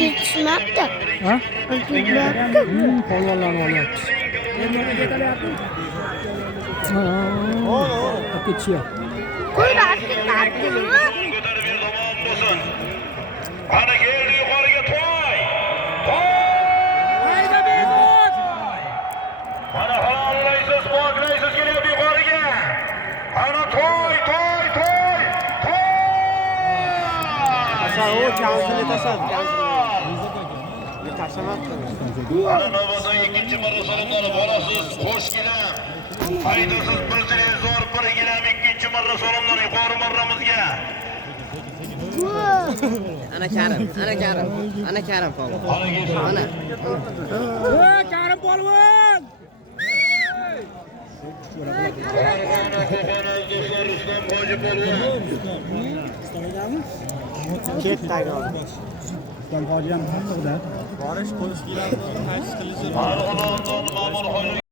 Yetişmekte. Ha? Yetişmekte. Polvonlarni olyapmiz. Ketchiya. Ko'rardi, tartibini. Ko'tarib ber tomon bo'lsin. Ana keldi yuqoriga to'y. To'y! Hayda Behzod! Mana halollaysiz, poklaysiz kelyapti yuqoriga. Ana to'y, to'y, to'y, to'y! Aşağı o kansını taşıdı. Bir taşımadı. Ana navbatda ikkinchi marta salomlar borasiz. Xo'sh kelam. Haydasiz bir televizor, bir gilam ikkinchi marta salomlar yuqori marramizga. Ana Karim, ana Karim. Ana Karim polvon. Ana kelsin. Ana. Karim polvon! Rustam Hoji polvon. Ket tayyor. Rustam hoji ham hamda. Ma'lum Ma'mur Hoji